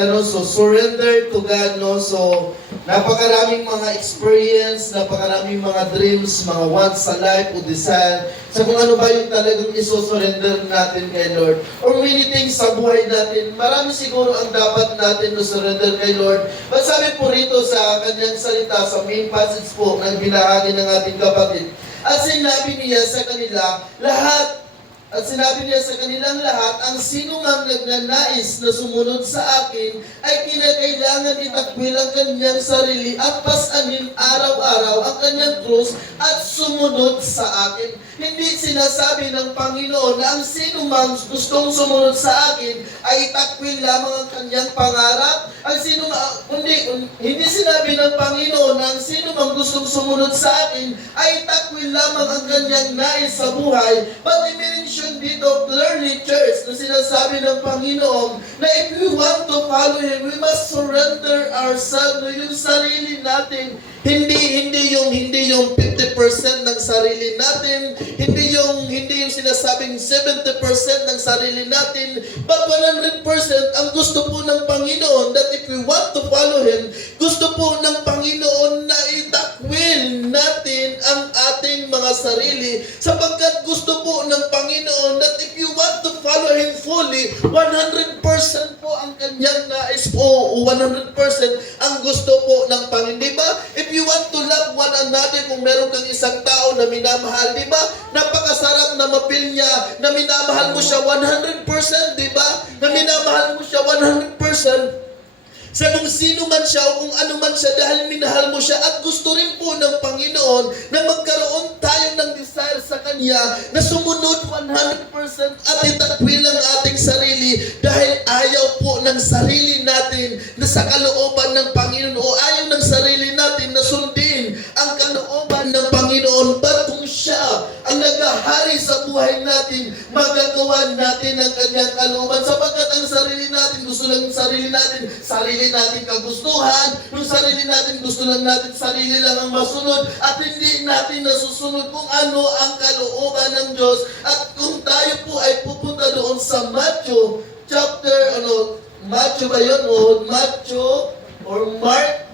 ano, so surrender to God, no? So, napakaraming mga experience, napakaraming mga dreams, mga wants sa life o desire, sa kung ano ba yung talagang isusurrender natin kay Lord. Or many things sa buhay natin, marami siguro ang dapat natin to surrender kay Lord. But sabi po rito sa kanyang salita, sa main passage po, na binahagi ng ating kapatid, at sinabi niya sa kanila, at sinabi niya sa kanilang lahat, ang sino mang nagnanais na sumunod sa akin ay kinakailangan itakwil ang kanyang sarili at pasanin araw-araw ang kanyang krus at sumunod sa akin. Hindi sinasabi ng Panginoon na ang sino mang gustong sumunod sa akin ay itakwil lamang ang kanyang pangarap. Hindi sinabi ng Panginoon na ang sino mang gustong sumunod sa akin ay itakwil lamang ang kanyang nais sa buhay. But i-mention dito clearly, church, na sinasabi ng Panginoon na if we want to follow Him, we must surrender ourselves, yung sarili natin. Hindi yung 50% ng sarili natin, hindi yung sinasabing 70% ng sarili natin, but 100% ang gusto po ng Panginoon that if we want to follow Him, gusto po ng Panginoon na itakwil natin ang ating mga sarili, sapagkat gusto po ng Panginoon that if you want to follow Him fully, 100% po ang kanyang nais po, 100% ang gusto po ng Panginoon. Diba? If you want to love one another, kung meron kang isang tao na minamahal, di ba? Napakasarap na mapil niya na minamahal mo siya 100%, di ba? Na minamahal mo siya 100%. Sa kung sino man siya o kung ano man siya dahil minahal mo siya at gusto rin po ng Panginoon na magkaroon tayo ng desire sa Kanya na sumunod 100% at itakwil ang ating sarili dahil ayaw po ng sarili natin na sa kalooban ng Panginoon o ayaw ng sarili natin na sundin ang kalooban ng Panginoon. But kung siya ang naghahari sa buhay natin, magagawa natin ang Kanyang kalooban sapagkat ang sarili natin, gusto lang sarili natin kagustuhan, yung sarili natin gusto lang natin sarili lang ang masunod at hindi natin nasusunod kung ano ang kalooban ng Diyos. At kung tayo po ay pupunta doon sa Matthew chapter, Matthew ba yun? O Matthew or Mark?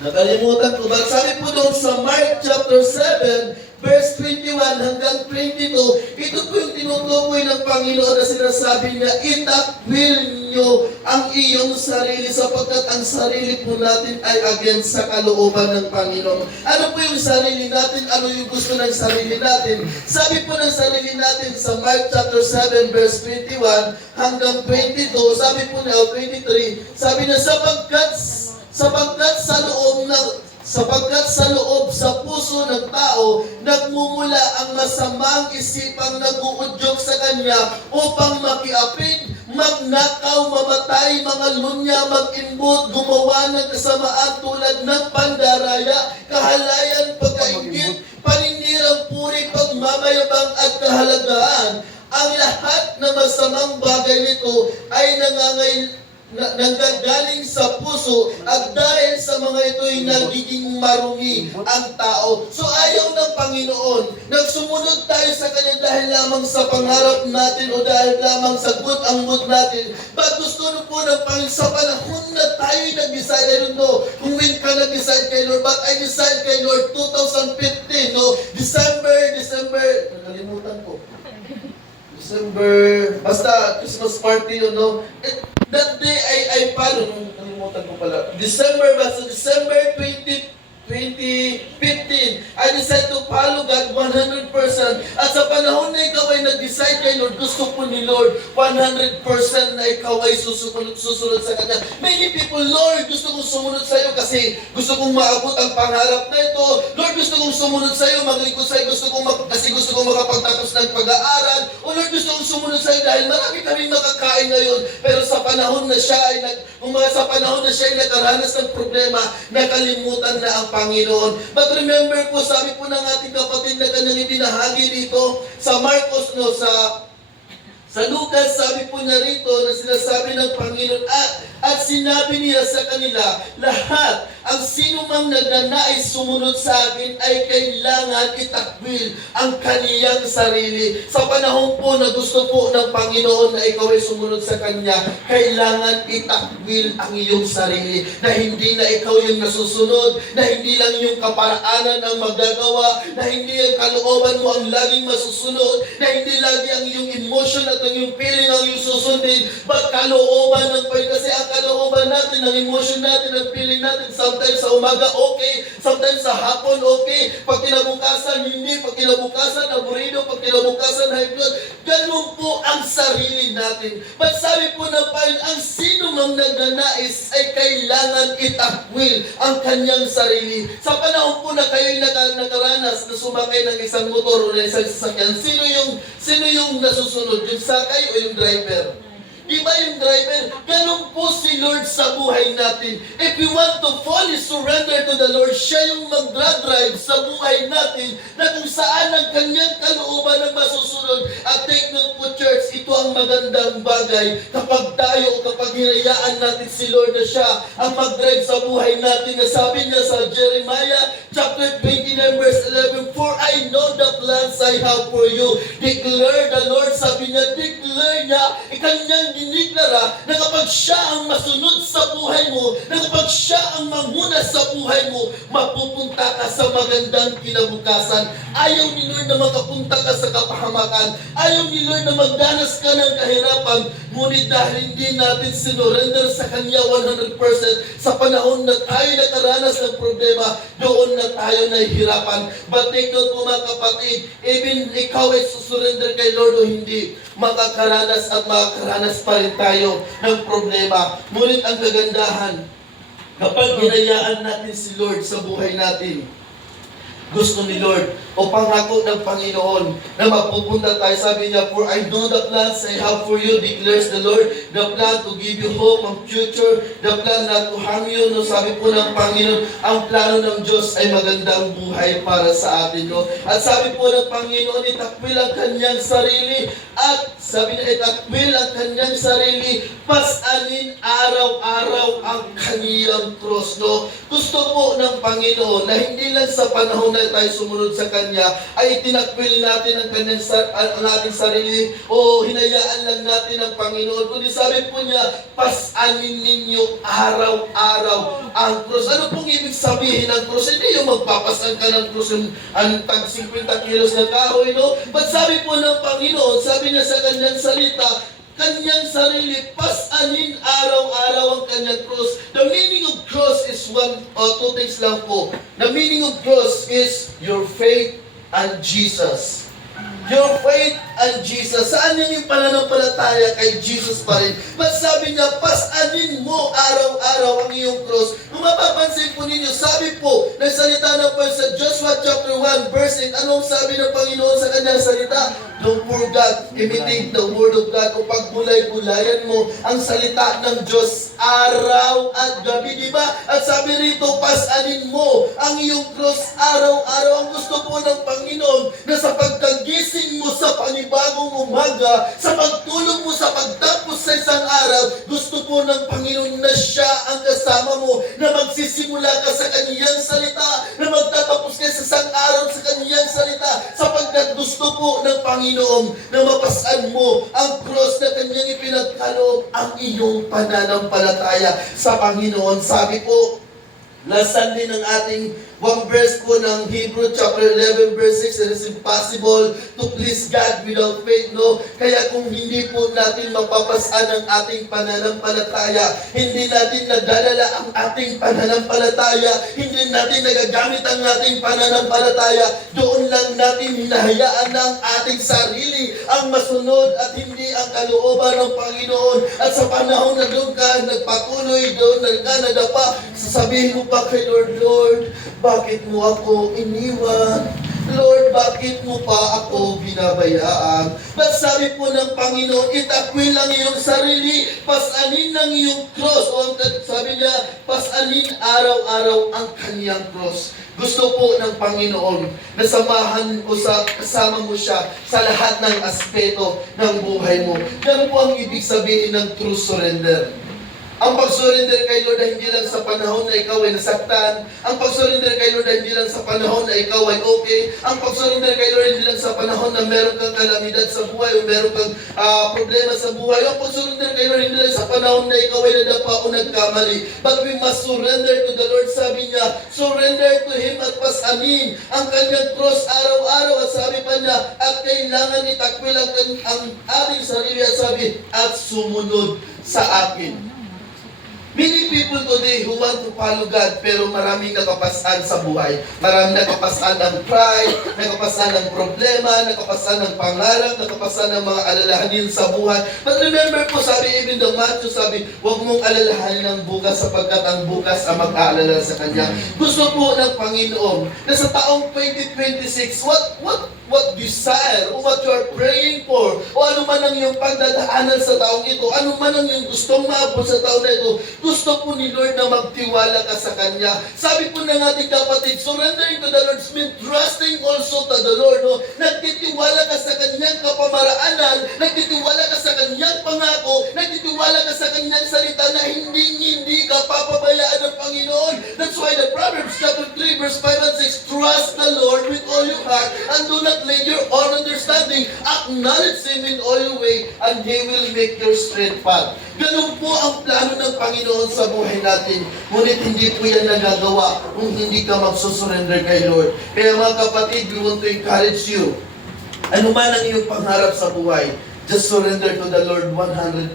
Nakalimutan ko ba? Sabi po doon sa Mark chapter 7, verse 21 hanggang 22, ito po yung tinutukoy ng Panginoon na sinasabi niya, itakwil nyo ang iyong sarili sapagkat ang sarili po natin ay against sa kalooban ng Panginoon. Ano po yung sarili natin? Ano yung gusto ng sarili natin? Sabi po ng sarili natin sa Mark chapter 7 verse 21 hanggang 22, sabi po niya, 23, sabi niya, sapagkat sa loob sa puso ng tao, nagmumula ang masamang isipang nag-uudyok sa kanya upang makiapid, magnakaw, mamatay, mga lunya, mag-imbot, gumawa ng kasamaan tulad ng pandaraya, kahalayan, pagkaingit, paninirang puri, pagmamayabang at kahalagaan. Ang lahat na masamang bagay nito ay nanggagaling sa puso at dahil sa mga ito'y nagiging marumi ang tao. So ayaw ng Panginoon, nagsumunod tayo sa Kanya dahil lamang sa pangarap natin o dahil lamang sa good ang mood natin. But gusto po ng Panginoon sa panahon na tayo'y nag-decide, I don't know kung when ka nag-decide kay Lord, but I decide kay Lord 2015, December, nakalimutan ko. Basta Christmas party yun, no? That day I follow, nalimutan ko pala. December 2015, I decided to follow God 100%. At sa panahon na ikaw ay nag-decide kay Lord, gusto po ni Lord 100% na ikaw ay susunod sa Kanya. Many people, Lord, gusto kong sumunod sa iyo kasi gusto kong maabot ang pangarap na ito. Lord, gusto kong sumunod sa iyo, maglingkod sa iyo, kasi gusto kong makapagtapos ng pag-aaral. O Lord, gusto kong sumunod sa iyo dahil marami kaming makakain ngayon. Pero sa panahon na siya ay nagkaranas ng problema, nakalimutan na ang Panginoon. But remember po, sabi po ng ating kapatid na kanyang ibinahagi dito sa Marcos, sa Lucas, sabi po niya rito na sinasabi ng Panginoon, at sinabi niya sa kanila, lahat, ang sino mang nagnanais sumunod sa akin ay kailangan itakwil ang kaniyang sarili. Sa panahon po na gusto po ng Panginoon na ikaw ay sumunod sa Kanya, kailangan itakwil ang iyong sarili. Na hindi na ikaw yung nasusunod, na hindi lang yung kaparaanan ang magagawa, na hindi ang kalooban mo ang laging masusunod, na hindi lagi ang iyong emotion at ang iyong feeling ang iyong susundin, but kalooban ng Panginoon. Kasi ang kalooban natin, ang emotion natin, ang feeling natin, sometimes sa umaga okay, sometimes sa hapon okay, pag kinabukasan hindi, pag kinabukasan aburido, pag kinabukasan high blood. Ganun po ang sarili natin. But sabi po ng Panginoon, ang sino mang nagnanais ay kailangan itakwil ang kanyang sarili. Sa panahon po na kayo'y nakaranas na sumakay ng isang motor o ng isang sasakyan, sino yung nasusunod? Yung sakay o yung driver? Iba yung driver. Ganun po si Lord sa buhay natin. If we want to fully surrender to the Lord, siya yung mag-drive sa buhay natin na kung saan ang kanyang kalooban ang masusunod. At take note po, church, ito ang magandang bagay kapag tayo o kapag hinayaan natin si Lord na siya ang mag-drive sa buhay natin. Na sabi niya sa Jeremiah chapter 29 verse 11, For I know the plans I have for you. Declare the Lord, sabi niya, declare niya, ikanyang diniklara na kapag siya ang masunod sa buhay mo, na kapag siya ang manguna sa buhay mo, mapupunta ka sa magandang kinabukasan. Ayaw ni Lord na makapunta ka sa kapahamakan. Ayaw ni Lord na magdanas ka ng kahirapan. Ngunit dahil hindi natin sinurrender sa Kanya 100%, sa panahon na tayo nakaranas ng problema, doon na tayo nahihirapan. But take note po mga kapatid, even ikaw ay susurrender kay Lord o hindi, makakaranas at makakaranas pa rin tayo ng problema. Ngunit ang kagandahan, kapag hinayaan natin si Lord sa buhay natin, gusto ni Lord o pangako ng Panginoon na mapupunta tayo. Sabi niya, For I know the plans I have for you, declares the Lord, the plan to give you hope and future, the plan not to harm you. No, sabi po ng Panginoon, ang plano ng Diyos ay magandang buhay para sa atin. No? At sabi po ng Panginoon, itakwil ang kanyang sarili at sabi niya, itakwil ang kanyang sarili, pasanin araw-araw ang kaniyang cross. No? Gusto po ng Panginoon na hindi lang sa panahon na tayo sumunod sa Kanya, ay tinakwil natin ang ating sarili o hinayaan lang natin ang Panginoon. Kundi sabi po niya, pasanin ninyo araw-araw ang krus. Ano pong ibig sabihin ng krus? Hindi yung magpapasan ka ng krus yung tag 50 kilos na kahoy, no? But sabi po ng Panginoon, sabi niya sa kanyang salita, kanyang sarili, pasanin araw-araw ang kanyang cross. The meaning of cross is two things lang po. The meaning of cross is your faith and Jesus. Your faith and Jesus. Saan yung pananampalataya kay Jesus pa rin? But sabi niya, pasanin mo araw-araw ang iyong cross. Kung mapapansin po ninyo, sabi po, nagsalita na po sa Joshua chapter 1 verse 8, anong sabi ng Panginoon sa kanyang salita? Don't forget, imitate the word of God. Kung pagbulay-bulayan mo ang salita ng Diyos araw at gabi, di ba? At sabi rito, pasanin mo ang iyong cross araw-araw. Ang gusto po ng Panginoon na sa pagkagising mo sa panibagong umaga, sa pagtulog mo sa pagtapos sa isang araw, gusto po ng Panginoon na siya ang kasama mo, na magsisimula ka sa kaniyang salita, na magtatapos ka sa isang araw sa kaniyang salita, sapagkat gusto po ng Panginoon na mapasan mo ang cross na kanyang ipinagkaloob ang iyong pananampalataya sa Panginoon. Sabi po, last Sunday ng ating one verse po ng Hebrew chapter 11 verse 6, it is impossible to please God without faith, no? Kaya kung hindi po natin mapapasan ang ating pananampalataya, hindi natin nadadala ang ating pananampalataya, hindi natin nagagamit ang ating pananampalataya, doon lang natin hinahayaan ng ating sarili ang masunod at hindi ang kalooban ng Panginoon. At sa panahon na doon ka nagpatuloy, doon ka nadapa, sasabihin mo pa kay Lord, Lord, bakit mo ako iniwan? Lord, bakit mo pa ako binabayaan? But sabi po ng Panginoon, itakwil ang iyong sarili, pasanin ng iyong cross. O sabi niya, pasanin araw-araw ang kaniyang cross. Gusto po ng Panginoon na samahan o kasama mo siya sa lahat ng aspeto ng buhay mo. Yan po ang ibig sabihin ng true surrender. Ang pag-surrender kay Lord ay hindi lang sa panahon na ikaw ay nasaktan. Ang pag-surrender kay Lord ay hindi lang sa panahon na ikaw ay okay. Ang pag-surrender kay Lord ay hindi lang sa panahon na meron kang kalamidad sa buhay o meron kang problema sa buhay. Ang pag-surrender kay Lord ay hindi lang sa panahon na ikaw ay nadapa o nagkamali. But we must surrender to the Lord. Sabi niya, surrender to Him at pasanin ang kanyang cross araw-araw. At sabi pa niya, at kailangan itakwil ang ating sarili at sabi, at sumunod sa akin. Many people today who want to follow God, pero maraming nakapasan sa buhay. Maraming nakapasan ng pride, nakapasan ng problema, nakapasan ng pangarap, nakapasan ng mga alalahanin sa buhay. But remember po, sabi even the Matthew, sabi, huwag mong alalahanin ang bukas sapagkat ang bukas ang mag-aalala sa Kanya. Gusto po ng Panginoon na sa taong 2026, what desire o what you are praying for o ano man ang iyong pagdadaanan sa taong ito, ano man ang iyong gustong maabot sa taong na ito, gusto po ni Lord na magtiwala ka sa Kanya. Sabi po ng ating kapatid, surrendering to the Lord means trusting also to the Lord. No? Nagtitiwala ka sa Kanyang kapamaraanan, nagtitiwala ka sa Kanyang pangako, nagtitiwala ka sa Kanyang salita na hindi ka papabayaan ng Panginoon. That's why the Proverbs chapter 3 verse 5 and 6, trust the Lord with all your heart and do not lean your own understanding. Acknowledge Him in all your way and He will make your straight path. Ganun po ang plano ng Panginoon sa buhay natin. Ngunit hindi po yan nagagawa kung hindi ka magsusurrender kay Lord. Kaya mga kapatid, we want to encourage you. Ano man ang iyong pangarap sa buhay, just surrender to the Lord 100%.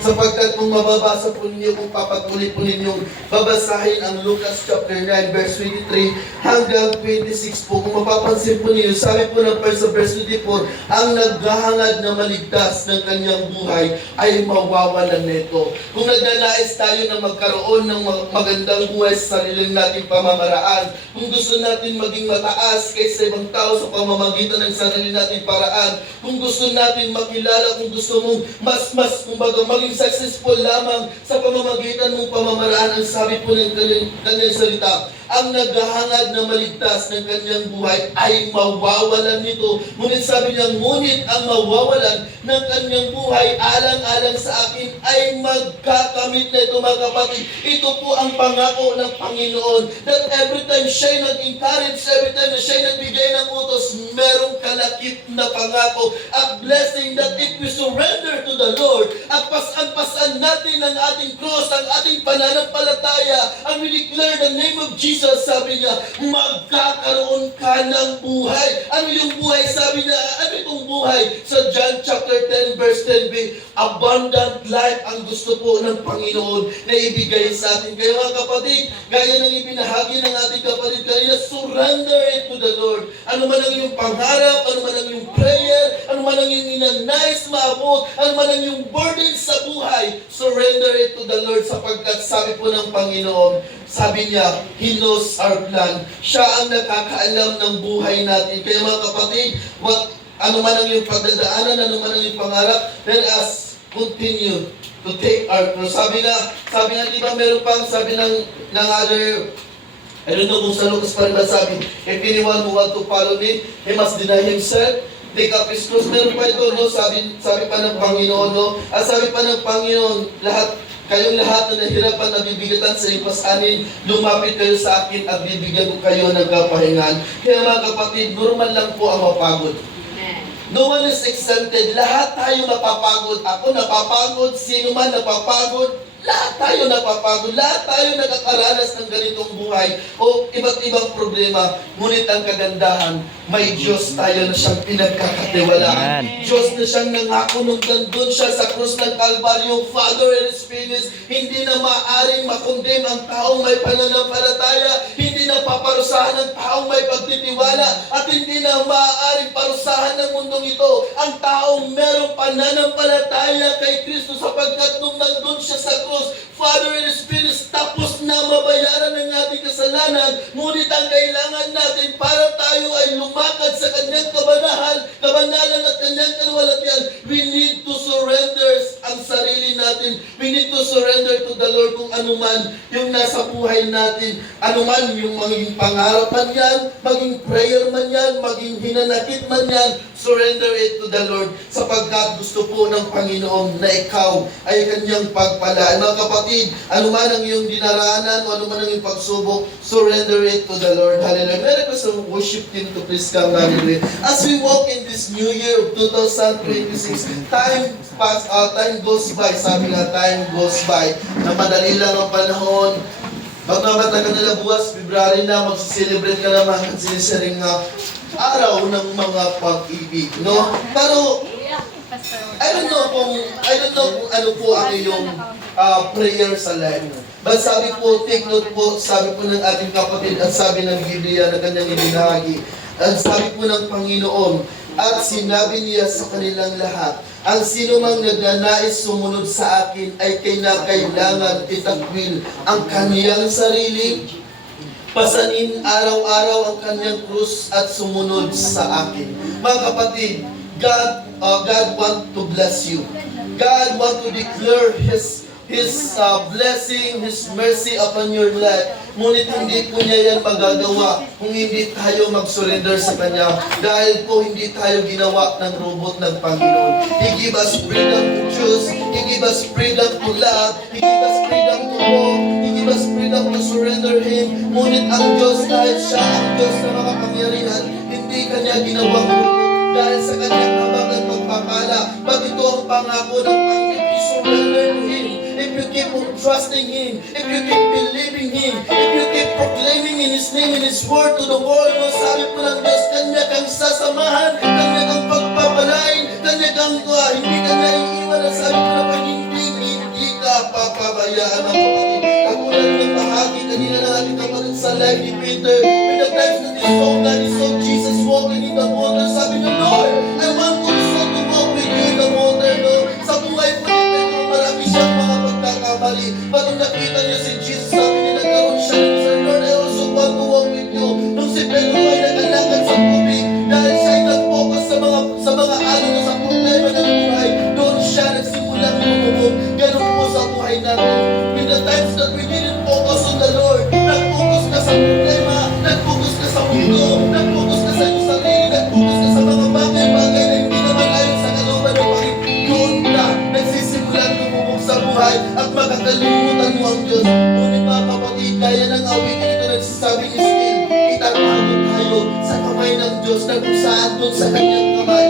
Sapagkat kung mababasa po ninyo, kung papatuloy po ninyong babasahin ang Lucas chapter 9 verse 23 hanggang 26 po, kung mapapansin po ninyo, sabi po ng sa verse 24, ang naghahangad na maligtas ng kanyang buhay ay mawawalan nito. Kung nagnanais tayo na magkaroon ng magandang buhay sa sariling nating pamamaraan, kung gusto natin maging mataas kaysa ibang tao sa pamamagitan ng sarili nating paraan, kung gusto natin makilala, kung gusto mong mas kumbaga maging successful lamang sa pamamagitan mong pamamaraan, ang sabi po ng kanyang salita, ang naghahangad na maligtas ng kanyang buhay ay mawawalan nito. Ngunit sabi niya, ngunit ang mawawalan ng kanyang buhay alang-alang sa akin ay magkakamit na ito, mga kapatid. Ito po ang pangako ng Panginoon, that every time siya'y nag-encourage, every time na siya'y nagbigay ng utos, merong kalakip na pangako, a blessing that if we surrender to the Lord, at pasan natin ang ating cross, ang ating pananampalataya, and we declare the name of Jesus, sabi niya, magkakaroon ka ng buhay. Ano yung buhay? Sabi niya, ano itong buhay? Sa John chapter 10 verse 10b, abundant life ang gusto po ng Panginoon na ibigay sa atin. Kaya mga kapatid, gaya ng ibinahagi ng ating kapatid kanina, surrender it to the Lord. Ano man ang iyong pangarap, ano man ang iyong prayer, ano man ang iyong inanais maabot, ano man ang iyong burden sa buhay, surrender it to the Lord sapagkat sabi po ng Panginoon, sabi niya, He knows our plan. Siya ang nakakaalam ng buhay natin. Kaya mga kapatid, ano man ang iyong pagdadaanan, ano man ang iyong pangarap, let us continue to take our cross. Sabi nga, di ba meron pang sabi ng other, I don't know kung sa Lucas pa rin ba sabi, if anyone who want to follow me, he must deny himself, take up his cross. Meron pa ito, no? Sabi pa ng Panginoon, no? At sabi pa ng Panginoon, kayong lahat na nahirapan na bibigatan sa ipasanin, lumapit kayo sa akin at bibigyan ko kayo ng kapahingan. Kaya mga kapatid, normal lang po ang mapagod. No one is exempted. Lahat tayo napapagod. Ako napapagod, sino man napapagod. Lahat tayo napapagod. Lahat tayo nakakaranas ng ganitong buhay o iba't ibang problema. Ngunit ang kagandahan, may Diyos tayo na siyang pinagkakatiwalaan. Diyos na siyang nangako nung nandun siya sa krus ng Kalbaryo, Father and Spirit, hindi na maaaring makondem ang taong may pananampalataya, hindi na paparusahan ang taong may pagtitiwala, at hindi na maaaring parusahan ng mundong ito ang taong merong pananampalataya kay Kristo sapagkat nung nandun siya sa krus, Father and Spirit, tapos na mabayaran ng ating kasalanan, ngunit ang kailangan natin para tayo ay lumakad sa kanyang kabanalan at kanyang kaluwalhatian, we need to surrender ang sarili natin. We need to surrender to the Lord kung anuman yung nasa buhay natin, anuman yung maging pangarap man yan, maging prayer man yan, maging hinanakit man yan, Surrender it to the Lord sapagkat gusto po ng Panginoon na ikaw ay kanyang pagpalaan. Mga kapatid, ano man ang iyong dinaraanan o ano man ang iyong pagsubok, surrender it to the Lord. Hallelujah. May request ng worship team to please come. Hallelujah. As we walk in this new year of 2026, time goes by. Sabi nga, time goes by. Na madali lang ang panahon. Magmamatagal na buwas, February na, mag-celebrate ka naman at sinisiring araw ng mga pag-ibig, no? Pero, I don't know kung ano po ang iyong prayer sa life. But sabi po, take note po, sabi po ng ating kapatid at sabi ng Biblia na kanyang ibinahagi. At sabi po ng Panginoon, at sinabi niya sa kanilang lahat, ang sino mang nagnanais sumunod sa akin ay kailangan itakwil ang kaniyang sarili, pasanin araw-araw ang kanyang krus at sumunod sa akin. Mga kapatid, God want to bless you. God want to declare His blessing, His mercy upon your life. Ngunit hindi po niya yan magagawa kung hindi tayo mag-surrender sa Kanya. Dahil po hindi tayo ginawa ng robot ng Panginoon. He give us freedom to choose. He give us freedom to love. He give us freedom to walk. He give us freedom to surrender Him. Ngunit ang Diyos, dahil siya ang Diyos na makapangyarihan, hindi Kanya ginawang robot. Dahil sa Kanyang habang at pagpapala, pag ito ang pangako ng Panginoon, surrender to Him. If you keep on trusting Him, if you keep believing Him, if you keep proclaiming in His name, in His word to the world, no, sabi po ng Diyos, Kanya kang sasamahan, Kanya kang pagpapalain, Kanya kang hindi Kanya iiwan, at sabi po na hindi ka papabayaan ng kapatid. Katulad ng bahagi kanina na ating kapatid sa life ni Peter, when the times that he saw Jesus walking in the water, sabi niya, Lord, I want also to walk with you in the water, no? Sa buhay po ni Pedro, marami siyang mga pagkakamali. Pag nakita niya si Jesus, sabi niya, nagkaroon siya ng Sir Lord, I also want to walk with you. Nung si Pedro ay nagalakad sa tubig, dahil siya ay nag-focus sa mga alon na sa problema ng buhay, doon siya nagsimulang lumubog. Ganun po sa buhay natin. With the times that we didn't focus on the Lord, nag-focus ka sa problema, nag-focus ka sa mundo, nag-focus ka sa iyong sarili, nag-focus ka sa mga bagay-bagay na hindi naman ayon sa kalooban ng Panginoon. Doon ka nagsisimulang lumubog sa buhay at makakalimutan mo ang Diyos. Ngunit mga kapatid, kaya ng awitin ito nagsasabi ni Steve, itatago tayo sa kamay ng Diyos na kung saan doon sa kanyang kamay,